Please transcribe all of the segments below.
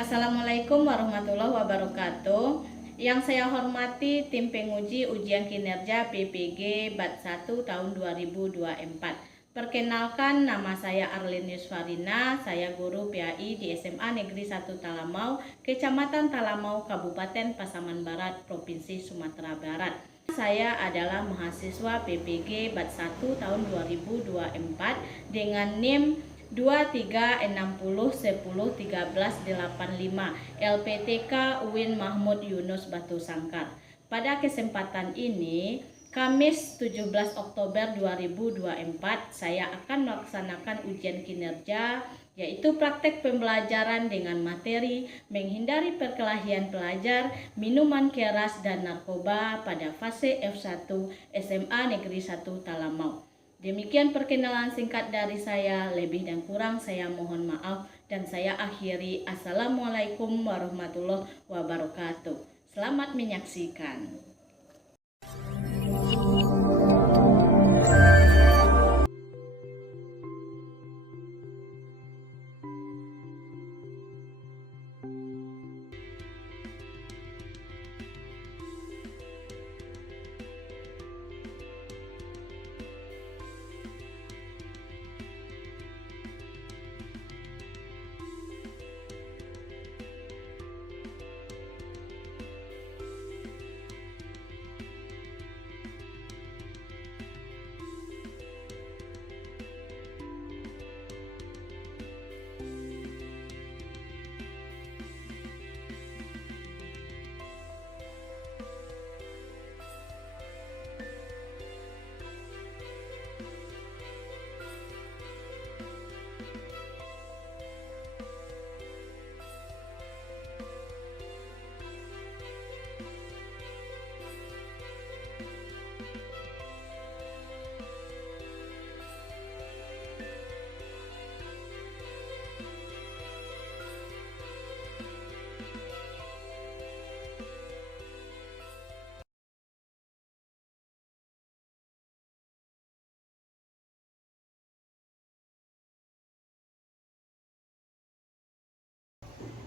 Assalamualaikum warahmatullahi wabarakatuh. Yang saya hormati tim penguji ujian kinerja PPG BAT 1 tahun 2024. Perkenalkan, nama saya Arlin Yusfarina, saya guru PAI di SMA Negeri 1 Talamau, Kecamatan Talamau, Kabupaten Pasaman Barat, Provinsi Sumatera Barat. Saya adalah mahasiswa PPG BAT 1 tahun 2024 dengan NIM 2360101385 LPTK UIN Mahmud Yunus Batu Sangkar. Pada kesempatan ini, Kamis 17 Oktober 2024, saya akan melaksanakan ujian kinerja, yaitu praktek pembelajaran dengan materi menghindari perkelahian pelajar, minuman keras dan narkoba pada fase F1 SMA Negeri 1 Talamau. Demikian perkenalan singkat dari saya, lebih dan kurang saya mohon maaf dan saya akhiri. Assalamualaikum warahmatullahi wabarakatuh. Selamat menyaksikan.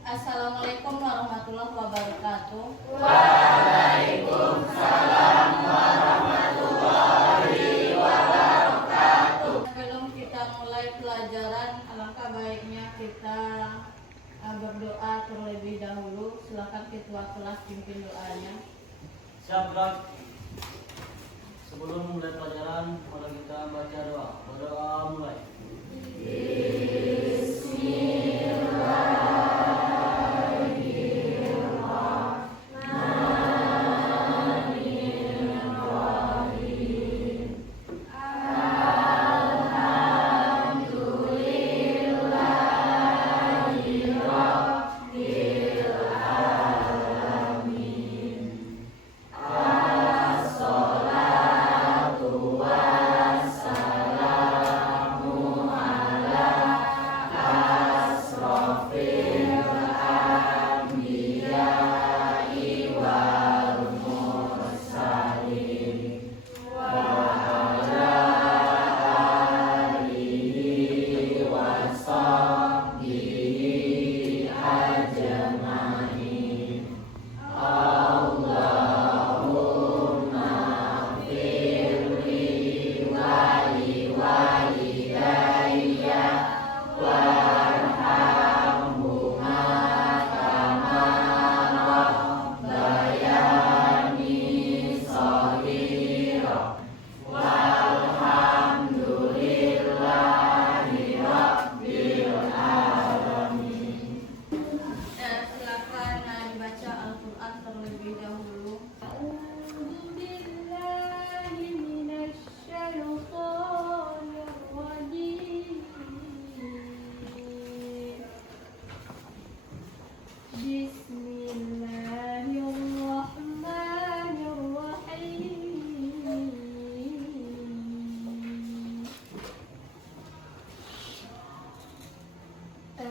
Assalamualaikum warahmatullahi wabarakatuh. Waalaikumsalam warahmatullahi wabarakatuh. Sebelum kita mulai pelajaran, alangkah baiknya kita berdoa terlebih dahulu. Silakan ketua kelas pimpin doanya. Siap, Bro. Sebelum mulai pelajaran, mari kita baca doa. Berdoa mulai.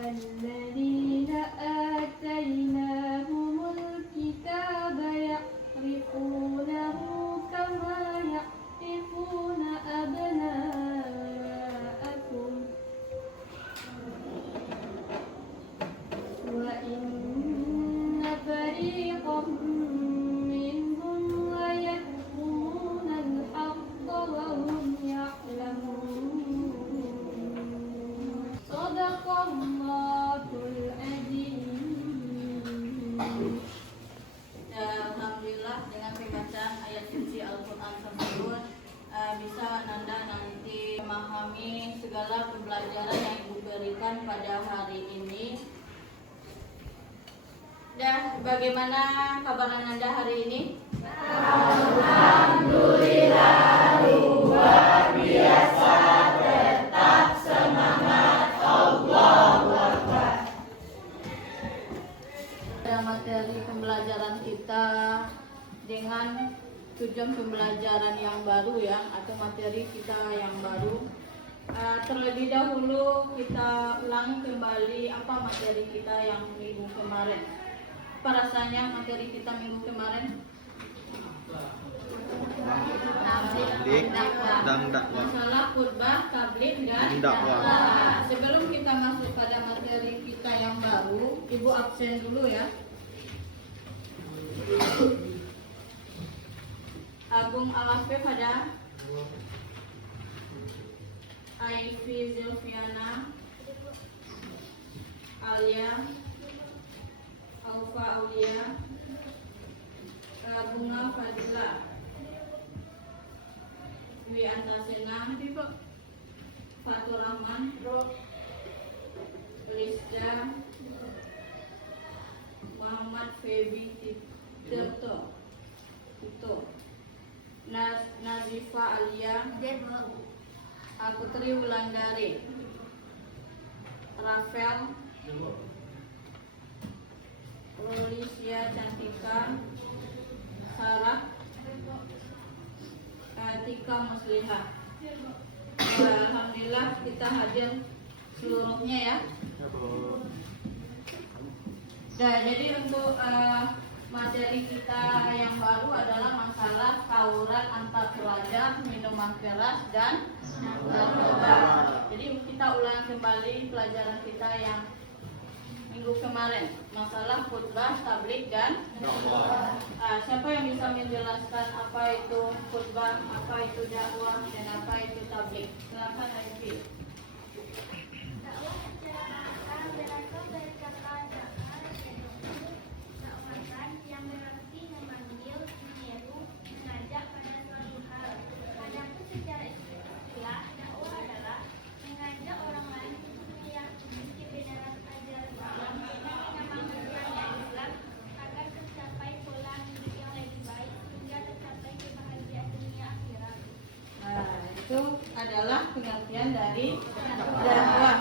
الذين آتيناهم الكتاب يعرفونه كما يعرفون أبناءهم وإن pada hari ini. Dah, bagaimana kabar Anda hari ini? Pada materi pembelajaran kita dengan tujuan pembelajaran yang baru ya, atau materi kita yang baru. Terlebih dahulu kita ulangi kembali apa materi kita yang minggu kemarin. Apa rasanya materi kita minggu kemarin? Tablik dan dakwah. Masalah khutbah, tabligh dan Dakwah. Sebelum kita masuk pada materi kita yang baru, Ibu absen dulu ya. Agung Alafe pada Aifi Zulfiana, Alia, Aufa Aulia, Bunga Fadila, Dwi Antasena, Fatur Rahman, Lisda, Muhammad Febi Tirto, Nazifa Alia, Putri Wulandari, Rafael, Rolisia Cantika, Sarah, Tika Muslihah. Alhamdulillah kita hadir seluruhnya ya. Nah, jadi untuk materi kita yang baru adalah masalah tawuran antar pelajar, minuman keras dan narkoba. Jadi kita ulang kembali pelajaran kita yang minggu kemarin, masalah khutbah, tabligh dan siapa yang bisa menjelaskan apa itu khutbah, apa itu dakwah dan apa itu tabligh? Silakan Aifi. Dakwah secara makna berasal dari kata dakwahkan yang berarti memanggil, menyeru, mengajak pada suatu hal. Adapun secara istilah, dakwah adalah mengajak orang lain untuk meyakini kebenaran ajaran Islam dengan mengamalkannya Islam agar tercapai pola hidup yang lebih baik hingga tercapai kebahagiaan dunia akhirat. Itu adalah pengertian dari dakwah.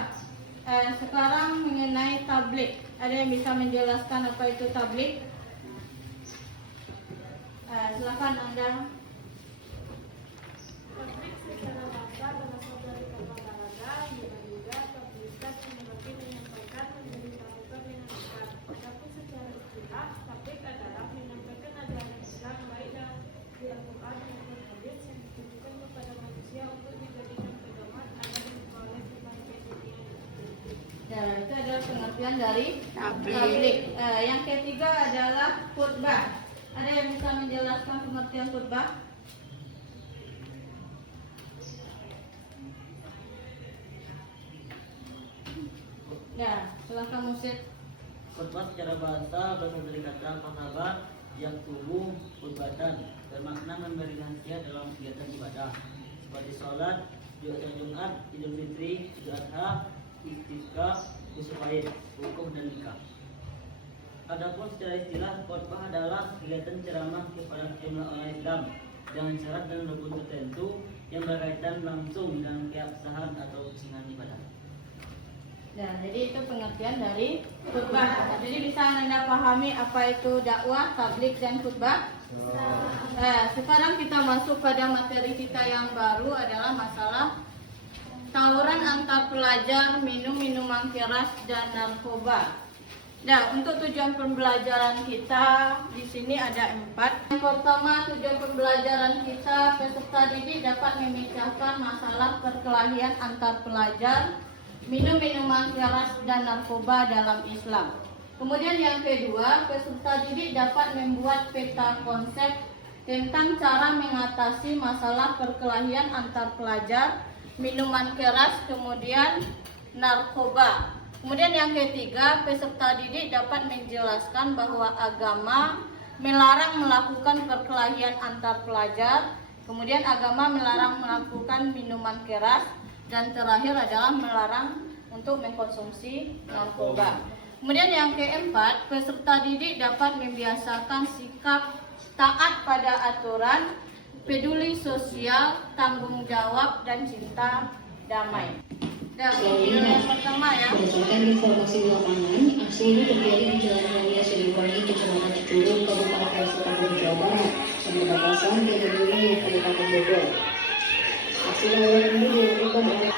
Sekarang mengenai tabligh, ada yang bisa menjelaskan apa itu tabligh? Silakan Anda. Tabligh secara bahasa berasal dari kata balaga, juga tablighat yang berarti menyampaikan, memberitahukan, menyampaikan. Adapun secara istilah, tabligh adalah menyampaikan ajaran Islam baik dalam Al-Quran maupun hadis yang ditujukan kepada manusia untuk dijadikan pedoman agar memperoleh kebahagiaan dunia. Ya, itu adalah pengertian dari tabligh. Yang ketiga adalah khutbah. Ada yang bisa menjelaskan pengertian khutbah? Ya, silakan Musid. Khutbah secara bahasa berasal dari kata khotbah yang tubuh khutbatan, bermakna memberi nasihat dalam kegiatan ibadah seperti sholat, puasa Jumat, Idul Fitri, Idul Adha, istisqa, usul haid, wukuf dan nikah. Adapun secara istilah, khutbah adalah kegiatan ceramah kepada sejumlah orang Islam dengan syarat dan rukun tertentu yang berkaitan langsung dengan keabsahan atau kesunahan ibadah. Nah, jadi itu pengertian dari khutbah. Jadi bisa Anda pahami apa itu dakwah, tabligh dan khutbah? Sekarang kita masuk pada materi kita yang baru adalah masalah tawuran antar pelajar, minum minuman keras dan narkoba. Nah, untuk tujuan pembelajaran kita di sini ada 4. Yang pertama, tujuan pembelajaran kita peserta didik dapat memecahkan masalah perkelahian antar pelajar, minum minuman keras dan narkoba dalam Islam. Kemudian yang kedua, peserta didik dapat membuat peta konsep tentang cara mengatasi masalah perkelahian antar pelajar, minuman keras, kemudian narkoba. Kemudian yang ketiga, peserta didik dapat menjelaskan bahwa agama melarang melakukan perkelahian antar pelajar, kemudian agama melarang melakukan minuman keras, dan terakhir adalah melarang untuk mengkonsumsi narkoba. Kemudian yang keempat, peserta didik dapat membiasakan sikap taat pada aturan, peduli sosial, tanggung jawab, dan cinta damai. Dan video yang pertama ya. Berdasarkan informasi di lapangan, aksi ini terjadi di Jalan Raya Siliwangi, Kecamatan Cicurug, Kabupaten Sukabumi, Jawa Barat, yang berbatasan dengan wilayah Kabupaten Bogor. Aksi tawuran ini dilakukan oleh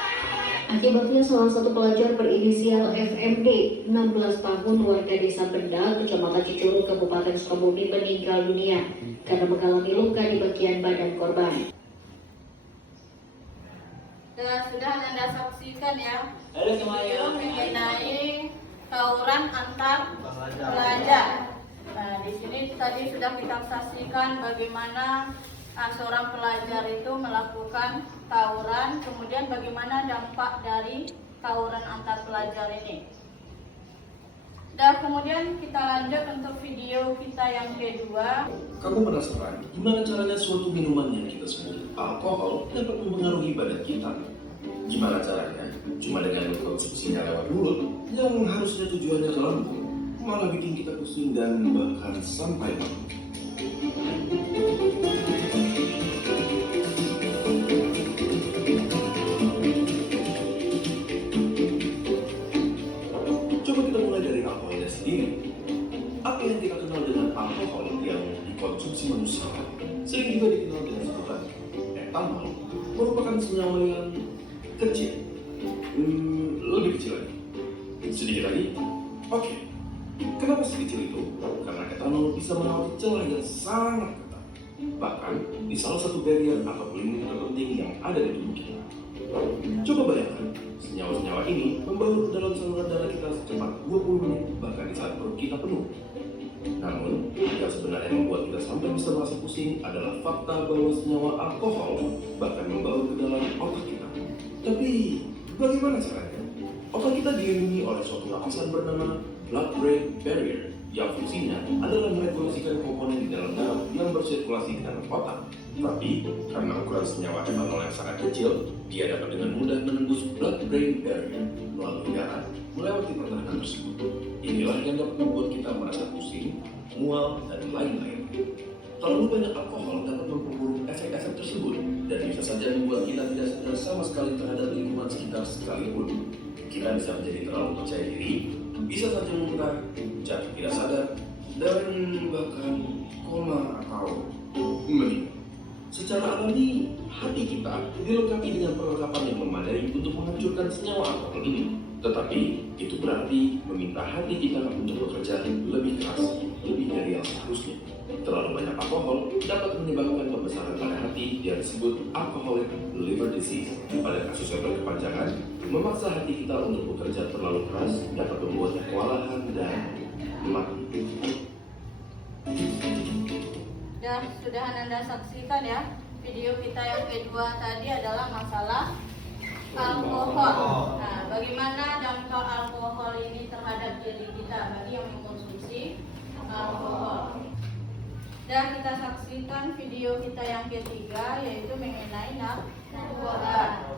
akibatnya salah satu pelajar berinisial FMD, 16 tahun, warga Desa Benda, Kecamatan Cicurug, Kabupaten Sukabumi, meninggal dunia karena mengalami luka di bagian badan korban. Dan sudah Anda saksikan ya Halo video semuanya. mengenai tawuran antar pelajar. Nah, di sini tadi sudah kita saksikan bagaimana seorang pelajar itu melakukan tawuran, kemudian bagaimana dampak dari tawuran antar pelajar ini. Dan kemudian kita lanjut untuk video kita yang kedua. Kamu penasaran gimana caranya suatu minuman yang kita sebut alkohol dapat mempengaruhi badan kita? Gimana caranya? Cuma dengan mengkonsumsinya lewat mulut yang harusnya tujuannya ke lambung, malah bikin kita pusing dan bahkan sampai mabuk. Coba kita mulai dari alkoholnya sendiri. Apa yang kita kenal dengan alkohol yang dikonsumsi manusia sering juga dikenal dengan sebutan etanol, merupakan senyawa yang kecil, lebih kecil lagi, sedikit lagi. Oke, kenapa sekecil itu? Karena etanol bisa melewati celah yang sangat ketat, bahkan di salah satu barrier atau pelindung terpenting yang ada di tubuh kita. Coba bayangkan, senyawa-senyawa ini membaur ke dalam saluran darah kita secepat 20 menit, bahkan di saat perut kita penuh. Namun, yang sebenarnya membuat kita sampai bisa merasa pusing adalah fakta bahwa senyawa alkohol bahkan membaur ke dalam otak kita. Tapi, bagaimana caranya? Otak kita dilindungi oleh suatu lapisan bernama blood-brain barrier yang fungsinya adalah meregulasikan komponen di dalam darah yang bersirkulasi di dalam otak. Tapi, karena ukuran senyawa etanol yang sangat kecil, dia dapat dengan mudah menembus blood-brain barrier melalui darah, melewati pertahanan tersebut. Inilah yang dapat membuat kita merasa pusing, mual, dan lain-lain. Terlalu banyak alkohol dapat memperburuk efek-efek tersebut dan bisa saja membuat kita tidak sadar sama sekali terhadap lingkungan sekitar sekalipun. Kita bisa menjadi terlalu percaya diri, bisa saja memutar, jatuh tidak sadar, dan bahkan koma atau meninggal. Secara alami, hati kita dilengkapi dengan perlengkapan yang memadai untuk menghancurkan senyawa alkohol ini. Tetapi, itu berarti meminta hati kita untuk bekerja lebih keras, lebih dari yang seharusnya. Terlalu banyak alkohol dapat menyebabkan pembesaran pada hati yang disebut alcoholic liver disease. Pada kasus yang berkepanjangan, memaksa hati kita untuk bekerja terlalu keras dapat membuatnya kewalahan dan mati. Dan sudah Anda saksikan ya, video kita yang kedua tadi adalah masalah alkohol. Nah, bagaimana dampak alkohol ini terhadap diri kita bagi yang mengkonsumsi alkohol. Dan kita saksikan video kita yang ketiga, yaitu mengenai narkoba.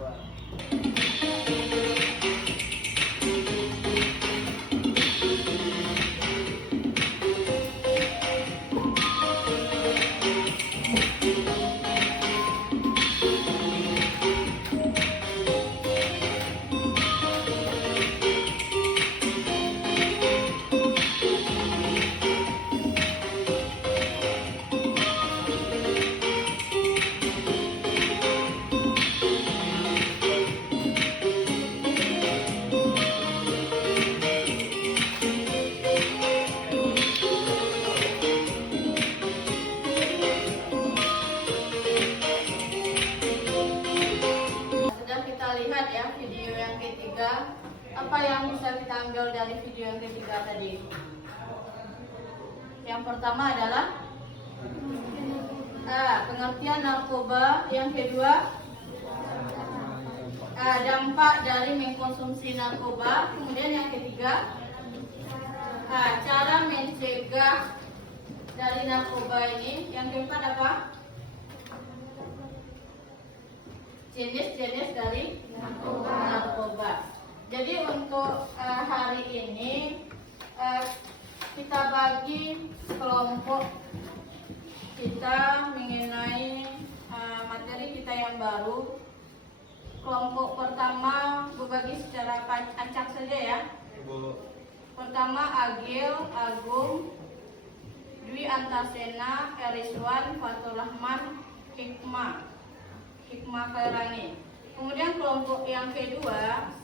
Lihat ya video yang ketiga, apa yang bisa kita ambil dari video yang ketiga tadi? Yang pertama adalah pengertian narkoba, yang kedua dampak dari mengkonsumsi narkoba, kemudian yang ketiga cara mencegah dari narkoba ini, yang keempat apa? Jenis-jenis dari narkoba. Jadi untuk hari ini kita bagi kelompok kita mengenai materi kita yang baru. Kelompok pertama berbagi secara acak saja ya. Pertama Agil, Agung, Dwi Antasena, Eriswan, Fatur Rahman, Hikmah Khairani. Kemudian kelompok yang kedua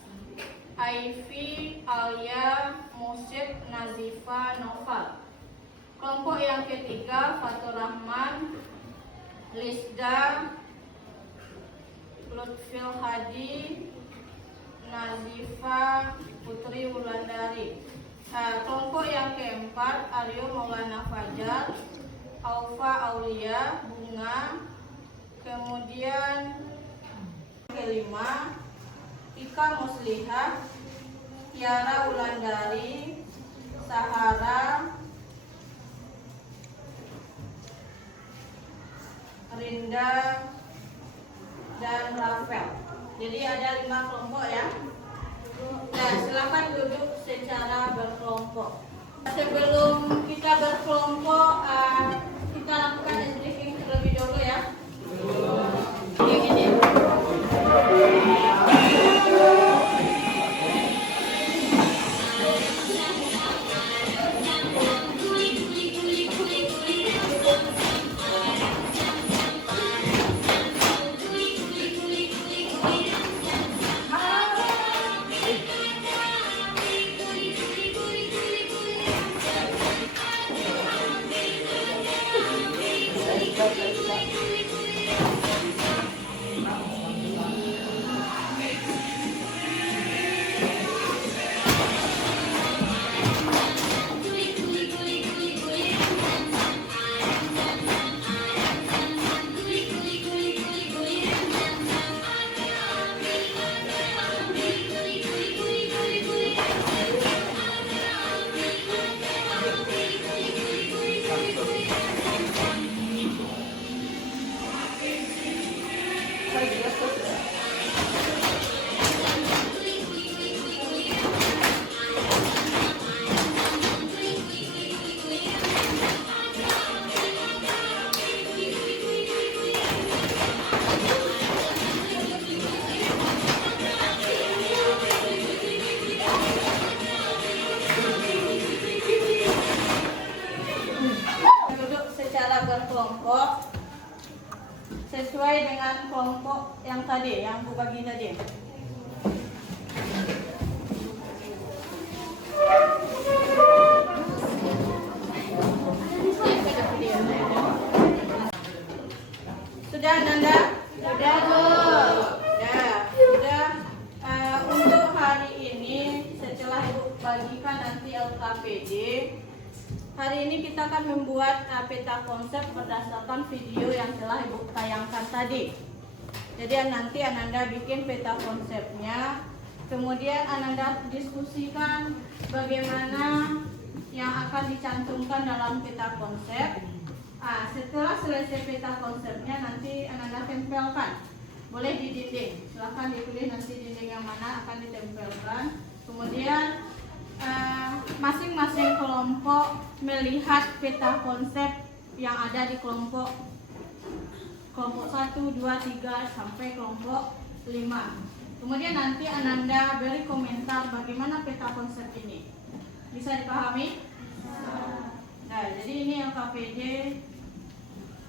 Aifi, Alia, Musid, Nazifa, Noval. Kelompok yang ketiga Fatur Rahman, Lisda, Lutfil Hadi, Nazifa, Putri Wulandari. Kelompok yang keempat Aryo Maulana Fajar, Aufa Aulia, Bunga. Kemudian kelima Ika Muslihah, Tiara Wulandari, Sahara, Rinda, dan Rafael. Jadi ada 5 kelompok ya. Nah, silakan duduk secara berkelompok. Sebelum kita berkelompok, kita lakukan briefing terlebih dahulu ya. Yang ini. Duduk secara berkelompok sesuai dengan kelompok yang tadi, yang Bu bagi tadi. Sudah Nanda? Sudah Bu. Sudah. Untuk hari ini setelah Ibu bagikan nanti LKPD, hari ini kita akan membuat peta konsep berdasarkan video yang telah Ibu tayangkan tadi. Jadi nanti Ananda bikin peta konsepnya, kemudian Ananda diskusikan bagaimana yang akan dicantumkan dalam peta konsep. Setelah selesai peta konsepnya nanti Ananda tempelkan. Boleh di dinding, silahkan dipilih nanti dinding yang mana akan ditempelkan. Kemudian masing-masing kelompok melihat peta konsep yang ada di kelompok 1, 2, 3 sampai kelompok 5. Kemudian nanti Ananda beri komentar bagaimana peta konsep ini. Bisa dipahami? Nah, jadi ini LKPD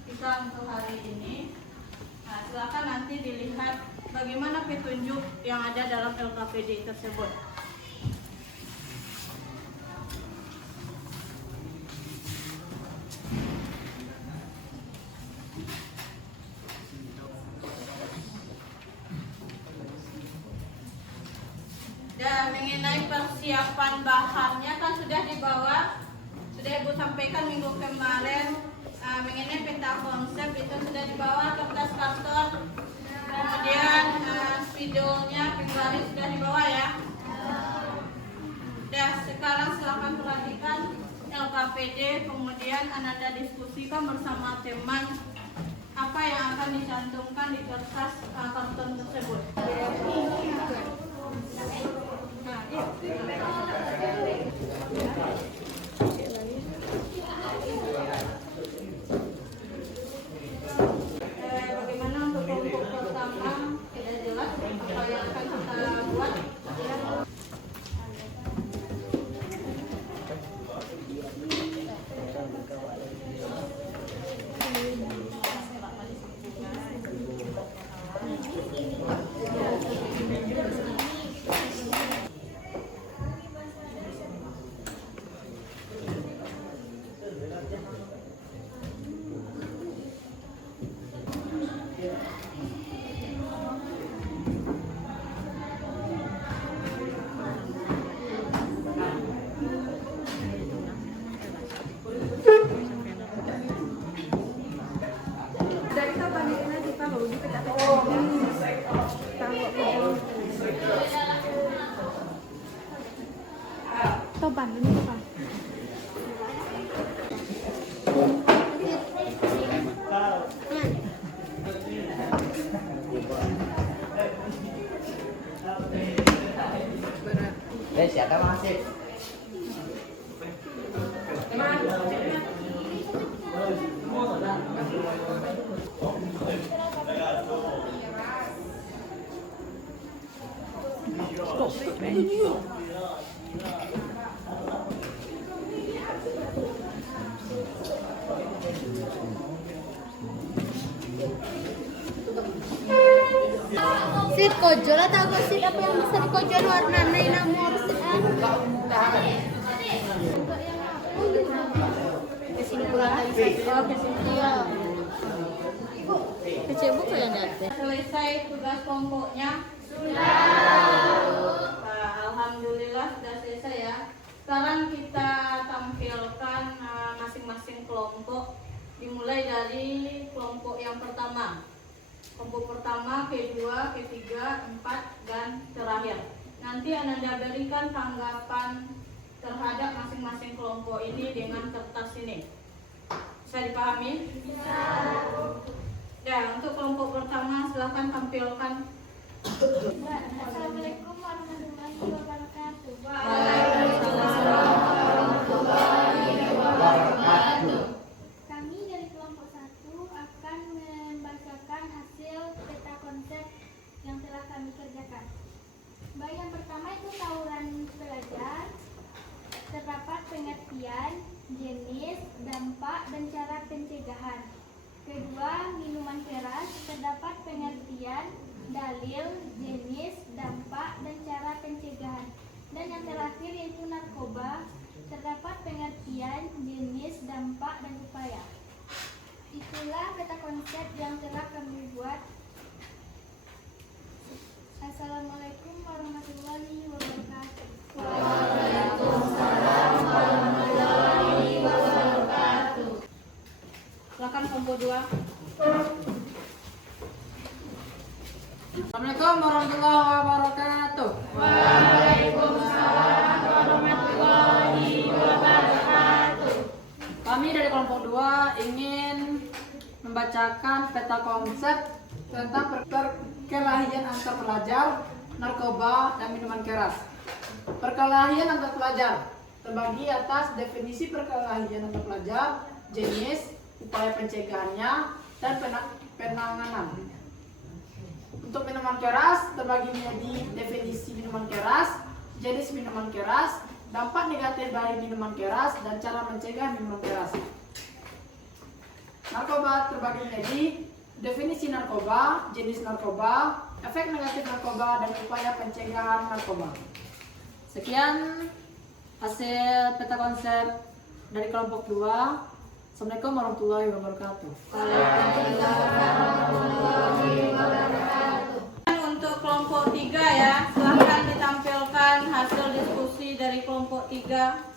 kita untuk hari ini. Nah, silakan nanti dilihat bagaimana petunjuk yang ada dalam LKPD tersebut. Dan mengenai persiapan bahannya kan sudah dibawa, sudah Ibu sampaikan minggu kemarin. Mengenai peta konsep itu sudah dibawa kertas karton, kemudian spidolnya, penggaris sudah dibawa ya. Dan sekarang silakan perhatikan LKPD, kemudian Ananda diskusikan bersama teman apa yang akan dicantumkan di kertas karton tersebut. Bagaimana untuk kelompok pertama? Tidak jelas apa yang akan kita buat. Siapa masih? Sit kojol atau apa sih apa yang besar kojol warnanya ini nomor kesimpulan lagi kesimpulan kecebuk yang date Selesai tugas kelompoknya? Sudah. Alhamdulillah sudah selesai ya. Sekarang kita tampilkan masing-masing kelompok. Dimulai dari kelompok yang pertama. Kelompok pertama, K2, K3, 4, dan terakhir. Nanti Ananda berikan tanggapan terhadap masing-masing kelompok ini dengan kertas ini. Bisa dipahami? Bisa. Ya, untuk kelompok pertama silahkan tampilkan. Assalamualaikum warahmatullahi wabarakatuh. Waalaikumsalam warahmatullahi wabarakatuh. Kami dari kelompok 1 akan membacakan hasil peta konsep yang telah kami kerjakan. Baik, yang pertama itu tawuran pelajar. Terdapat pengertian, jenis, dampak, dan cara pencegahan. Kedua, minuman keras. Terdapat pengertian, dalil, jenis, dampak, dan cara pencegahan. Dan yang terakhir yaitu narkoba. Terdapat pengertian, jenis, dampak, dan upaya. Itulah peta konsep yang telah kami buat. Assalamualaikum warahmatullahi wabarakatuh. Waalaikumsalam warahmatullahi wabarakatuh. Silakan kelompok 2. Assalamualaikum warahmatullahi wabarakatuh. Waalaikumsalam warahmatullahi wabarakatuh. Kami dari kelompok 2 ingin membacakan peta konsep tentang perkelahian antar pelajar, narkoba, dan minuman keras. Perkelahian antar pelajar terbagi atas definisi perkelahian antar pelajar, jenis, upaya pencegahannya, dan penanganan. Untuk minuman keras terbagi menjadi definisi minuman keras, jenis minuman keras, dampak negatif dari minuman keras, dan cara mencegah minuman keras. Narkoba terbagi menjadi definisi narkoba, jenis narkoba, efek negatif narkoba, dan upaya pencegahan narkoba. Sekian hasil peta konsep dari kelompok 2. Assalamualaikum warahmatullahi wabarakatuh. Untuk kelompok 3 ya, silahkan ditampilkan hasil diskusi dari kelompok 3.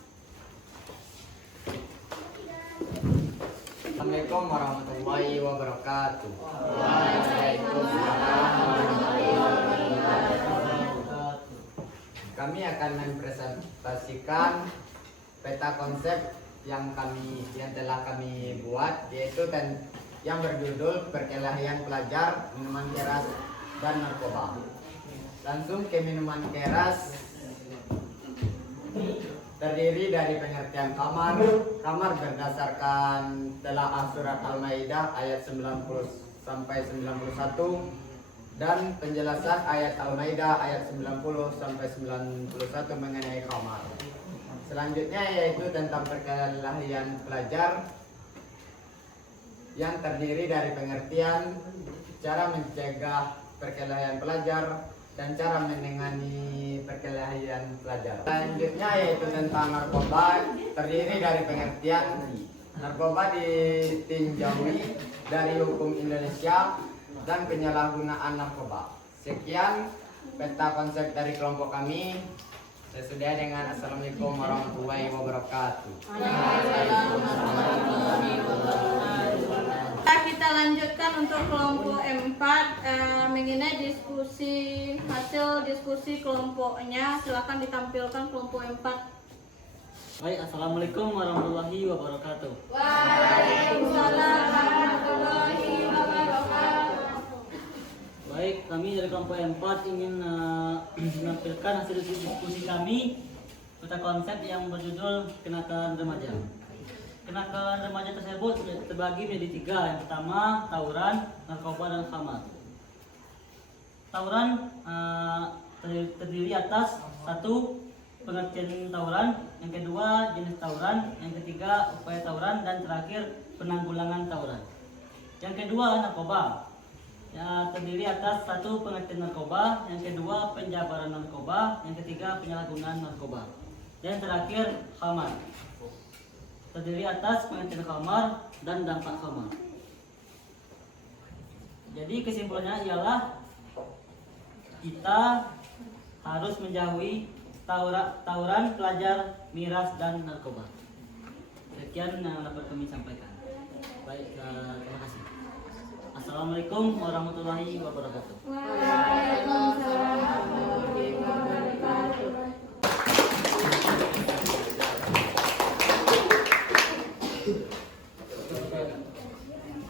Assalamualaikum warahmatullahi wabarakatuh. Kami akan mempresentasikan peta konsep yang telah kami buat, yaitu yang berjudul perkelahian pelajar, minuman keras, dan narkoba. Langsung ke minuman keras. terdiri dari pengertian kamar. Kamar berdasarkan telaah surat Al-Maidah ayat 90 sampai 91 dan penjelasan ayat Al-Maidah ayat 90 sampai 91 mengenai kamar. Selanjutnya yaitu tentang perkelahian pelajar yang terdiri dari pengertian, cara mencegah perkelahian pelajar, dan cara menangani perkelahian pelajar. Selanjutnya yaitu tentang narkoba, terdiri dari pengertian narkoba ditinjauhi dari hukum Indonesia dan penyalahgunaan narkoba. Sekian peta konsep dari kelompok kami. Sesudah dengan Assalamualaikum warahmatullahi wabarakatuh. Kita lanjutkan untuk kelompok 4 mengenai diskusi hasil diskusi kelompoknya. Silakan ditampilkan kelompok 4. Baik, Assalamualaikum warahmatullahi wabarakatuh. Waalaikumsalam warahmatullahi wabarakatuh. Baik, kami dari kelompok 4 ingin menampilkan hasil diskusi kami tentang konsep yang berjudul kenakalan remaja. Kenakalan remaja tersebut terbagi menjadi 3. Yang pertama, tawuran, narkoba, dan khamar. Tawuran terdiri atas 1. Pengertian tawuran, yang kedua jenis tawuran, yang ketiga upaya tawuran, dan terakhir penanggulangan tawuran. Yang kedua, narkoba. Ya, terdiri atas 1. Pengertian narkoba, yang kedua penjabaran narkoba, yang ketiga penyalahgunaan narkoba, dan yang terakhir khamar. Terdiri atas pengertian khamar dan dampak khamar. Jadi kesimpulannya ialah kita harus menjauhi tawuran, pelajar, miras, dan narkoba. Sekian yang dapat kami sampaikan. Baik, terima kasih. Assalamualaikum warahmatullahi wabarakatuh. Waalaikumsalam warahmatullahi wabarakatuh.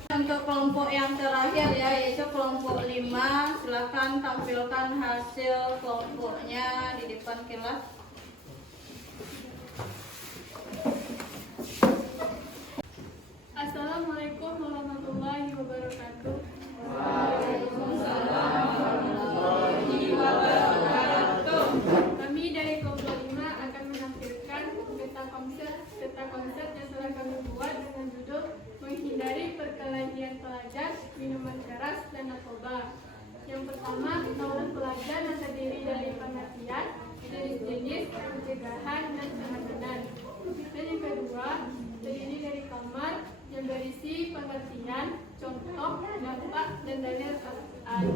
Untuk kelompok yang terakhir ya, yaitu kelompok 5, silakan tampilkan hasil kelompoknya di depan kelas. Assalamualaikum warahmatullahi wabarakatuh. Waalaikumsalam warahmatullahi wabarakatuh. Kami dari kelompok 5 akan menampilkan peta konsep yang telah kami buat dengan judul menghindari perkelahian pelajar, minuman keras, dan narkoba. Yang pertama, tawuran pelajar yang terdiri dari pengertian, jenis-jenis, pencegahan, dan penanganan. Dan yang kedua, terdiri dari kamar yang berisi pengertian, contoh, dampak, dan dalil Al-Quran.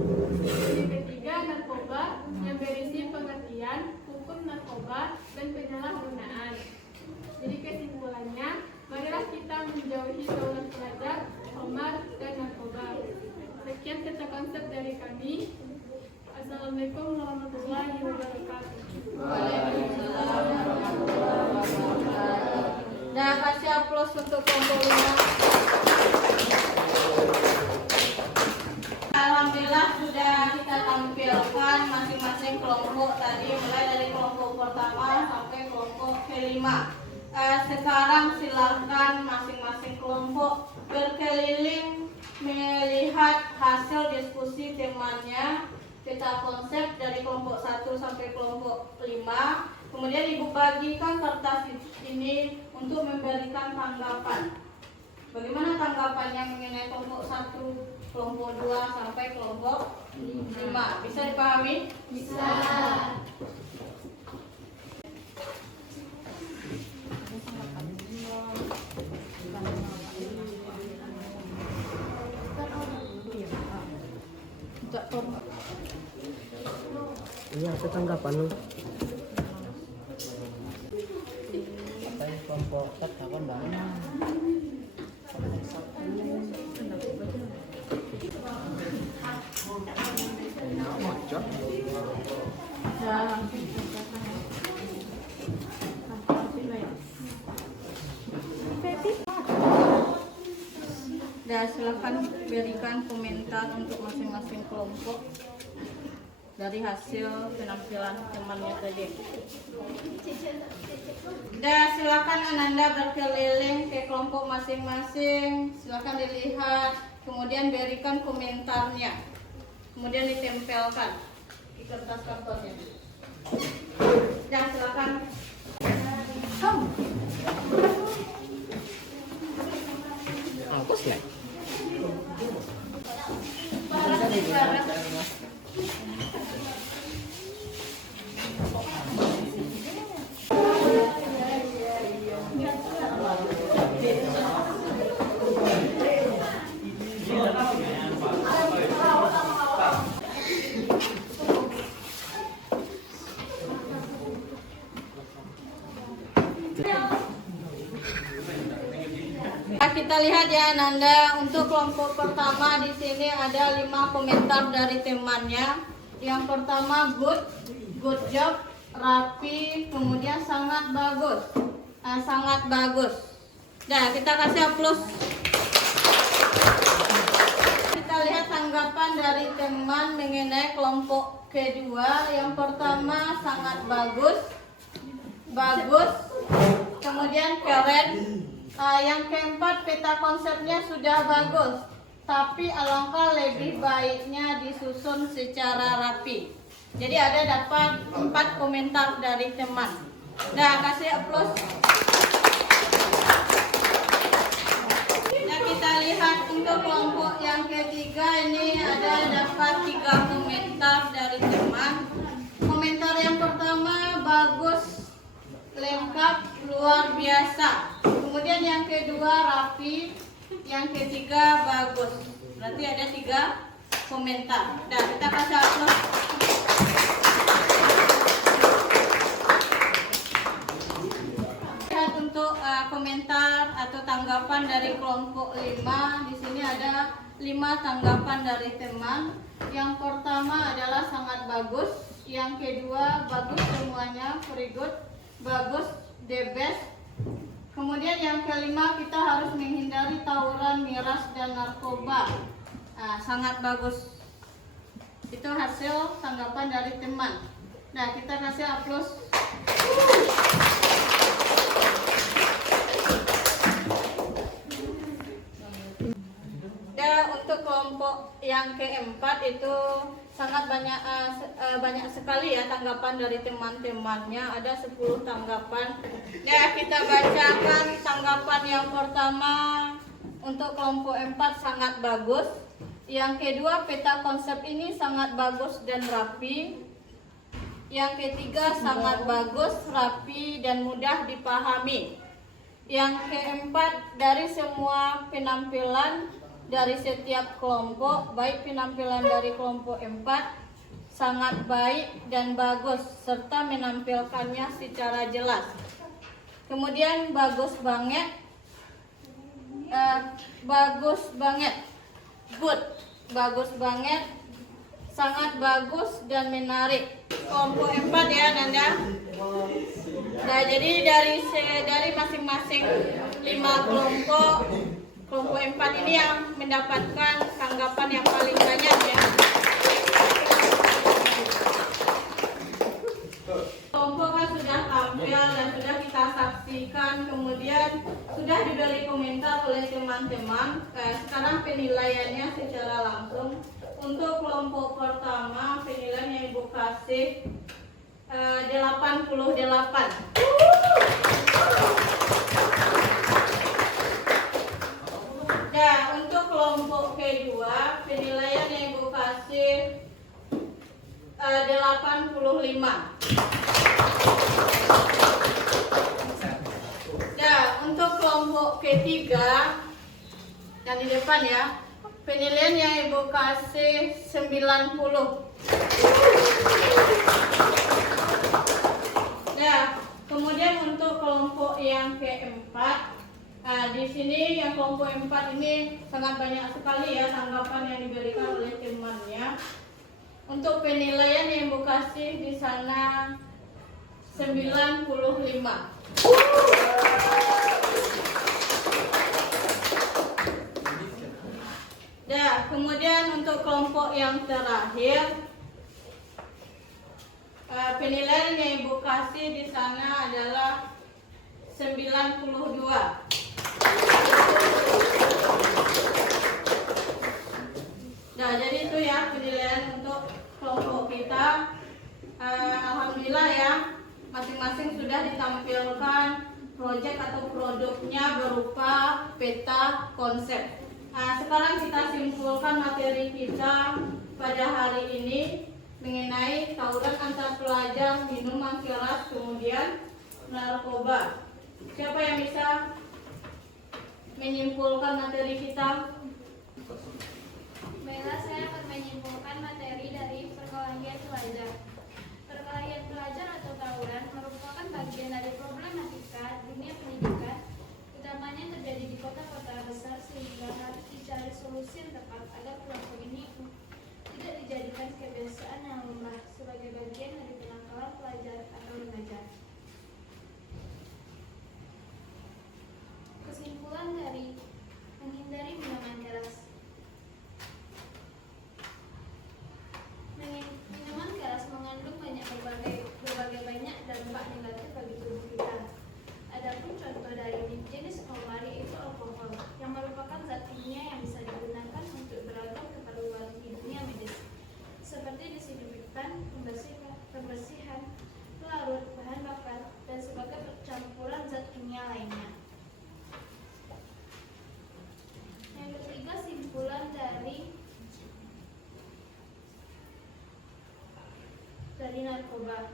Yang ketiga, narkoba yang berisi pengertian, hukum narkoba, dan penyalahgunaan. Jadi kesimpulannya, marilah kita menjauhi tawuran pelajar, khamar, dan narkoba. Sekian peta konsep dari kami. Assalamualaikum warahmatullahi wabarakatuh. Waalaikumsalam warahmatullahi wabarakatuh. Nah, kasih aplaus untuk kelompok 5. Alhamdulillah sudah kita tampilkan masing-masing kelompok tadi, mulai dari kelompok pertama sampai kelompok kelima. Sekarang silakan masing-masing kelompok berkeliling melihat hasil diskusi temanya, peta konsep dari kelompok 1 sampai kelompok 5. Kemudian Ibu bagikan kertas ini untuk memberikan tanggapan. Bagaimana tanggapannya mengenai kelompok 1, kelompok 2 sampai kelompok 5? Bisa dipahami? Bisa. Iya, tanggapan lu. Kelompok tanggapan banyak. Dan silakan berikan komentar untuk masing-masing kelompok dari hasil penampilan temannya tadi. Dan silakan Ananda berkeliling ke kelompok masing-masing. Silakan dilihat, kemudian berikan komentarnya, kemudian ditempelkan di kertas kartonnya. Dan silakan. Aku slide. Kita lihat ya Ananda, untuk kelompok pertama di sini ada 5 komentar dari temannya. Yang pertama good job, rapi, kemudian sangat bagus. Sangat bagus. Nah, kita kasih aplaus. Kita lihat tanggapan dari teman mengenai kelompok kedua. Yang pertama sangat bagus. Bagus. Kemudian keren. Yang keempat, peta konsepnya sudah bagus, tapi alangkah lebih baiknya disusun secara rapi. Jadi dapat 4 komentar dari teman. Nah, kasih aplaus. Nah, kita lihat untuk kelompok yang ketiga ini dapat 3 komentar dari teman. Komentar yang pertama bagus, lengkap, luar biasa. Kemudian yang kedua rapi, yang ketiga bagus. Berarti ada 3 komentar. Dan kita kasih aplaus. Lihat untuk komentar atau tanggapan dari kelompok 5. Di sini ada 5 tanggapan dari teman. Yang pertama adalah sangat bagus. Yang kedua bagus semuanya, very good, bagus, the best. Kemudian yang kelima, kita harus menghindari tawuran, miras, dan narkoba. Sangat bagus. Itu hasil tanggapan dari teman. Nah, kita kasih aplaus. Dan untuk kelompok yang keempat itu sangat banyak sekali ya tanggapan dari teman-temannya, ada 10 tanggapan. Ya, kita bacakan tanggapan yang pertama. Untuk kelompok 4 sangat bagus. Yang kedua, peta konsep ini sangat bagus dan rapi. Yang ketiga, sangat bagus, rapi dan mudah dipahami. Yang keempat, dari semua penampilan dari setiap kelompok, baik penampilan dari kelompok 4 sangat baik dan bagus serta menampilkannya secara jelas. Kemudian bagus banget, good, bagus banget, sangat bagus dan menarik. Kelompok 4 ya Nanda. Nah, jadi dari masing-masing 5 kelompok 4 ini yang mendapatkan tanggapan yang paling banyak ya. Kelompok sudah tampil dan sudah kita saksikan, kemudian sudah diberi komentar oleh teman-teman. Sekarang penilaiannya secara langsung. Untuk kelompok pertama, penilaian yang Ibu kasih 88. Nah, untuk kelompok kedua, penilaian yang Ibu kasih 85. Nah, untuk kelompok ketiga yang di depan ya, penilaian yang Ibu kasih 90. Nah, kemudian untuk kelompok yang keempat, di sini yang kelompok 4 ini sangat banyak sekali ya tanggapan yang diberikan oleh temannya. Untuk penilaian yang Ibu kasih di sana 95. Nah, kemudian untuk kelompok yang terakhir Penilaian yang Ibu kasih di sana adalah 92. Nah, jadi itu ya penilaian untuk kelompok kita. Alhamdulillah ya, masing-masing sudah ditampilkan proyek atau produknya berupa peta konsep. Nah, sekarang kita simpulkan materi kita pada hari ini mengenai tawuran antar pelajar, minuman keras, kemudian narkoba. Siapa yang bisa menyimpulkan materi kita? Baiklah, saya akan menyimpulkan materi dari perkelahian pelajar. Perkelahian pelajar atau tawuran merupakan bagian dari problematika dunia pendidikan, utamanya terjadi di kota-kota besar, sehingga harus dicari solusi yang tepat agar kelompok ini tidak dijadikan kebiasaan yang lumrah sebagai bagian dari penangkalan pelajar atau remaja. Kesimpulan dari menghindari minuman keras. Minuman keras mengandung berbagai banyak dampak negatif bagi tubuh kita. Adapun contoh dari jenis khamar yaitu alkohol, yang merupakan zat kimia yang bisa digunakan untuk beragam keperluan di dunia medis, seperti disinfektan, pembersihan, pelarut, bahan bakar, dan sebagai percampuran zat kimia lainnya. Yang ketiga, simpulan dari narkoba.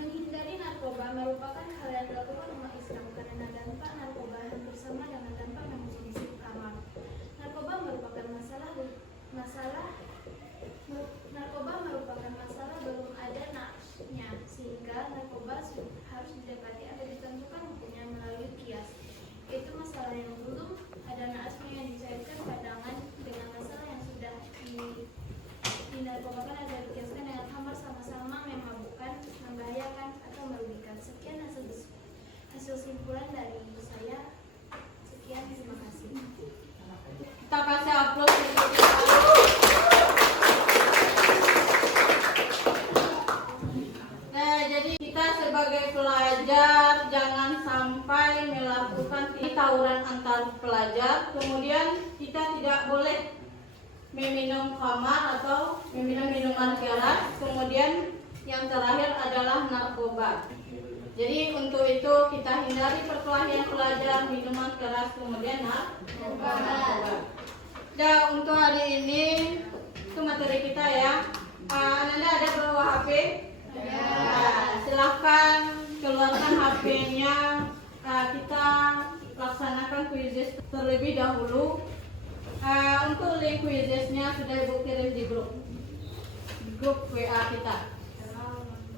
Menghindari narkoba merupakan hal yang dilakukan umat Islam karena dampak narkoba hampir sama dengan dampak konsumsi kamar. Narkoba merupakan masalah belum ada naasnya, sehingga narkoba harus didekati atau ditentukan hukumnya melalui kias. Itu masalah yang belum ada naasnya yang dicairkan padangan dengan masalah yang sudah dinarkobakan atau dikiaskan dengan khamar sama-sama memabukkan, membahayakan, atau merugikan. Sekian hasil simpulan dari saya. Sekian, terima kasih. Kita kasih aplaus untuk jadi kita sebagai pelajar jangan sampai melakukan tawuran antar pelajar. Kemudian kita tidak boleh meminum khamar atau meminum minuman keras. Kemudian yang terakhir adalah narkoba. Jadi untuk itu kita hindari perkelahian pelajar, minuman keras, kemudian narkoba. Dan untuk hari ini itu materi kita ya. Anda ada bawa HP? Ya. Silahkan keluarkan HP-nya. Kita laksanakan quizzes terlebih dahulu. Untuk link quizzesnya sudah Ibu kirim di grup WA kita.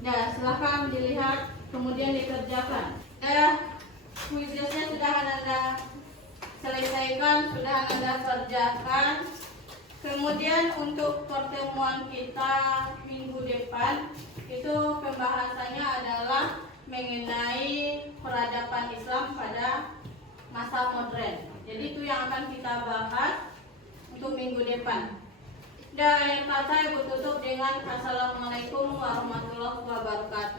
Nah, silahkan dilihat kemudian dikerjakan. Quizzesnya sudah Anda selesaikan, sudah Anda kerjakan. Kemudian untuk pertemuan kita minggu depan itu pembahasannya adalah mengenai peradaban Islam pada masa modern. Jadi itu yang akan kita bahas untuk minggu depan. Dan akhir kata Ibu tutup dengan Assalamualaikum warahmatullahi wabarakatuh.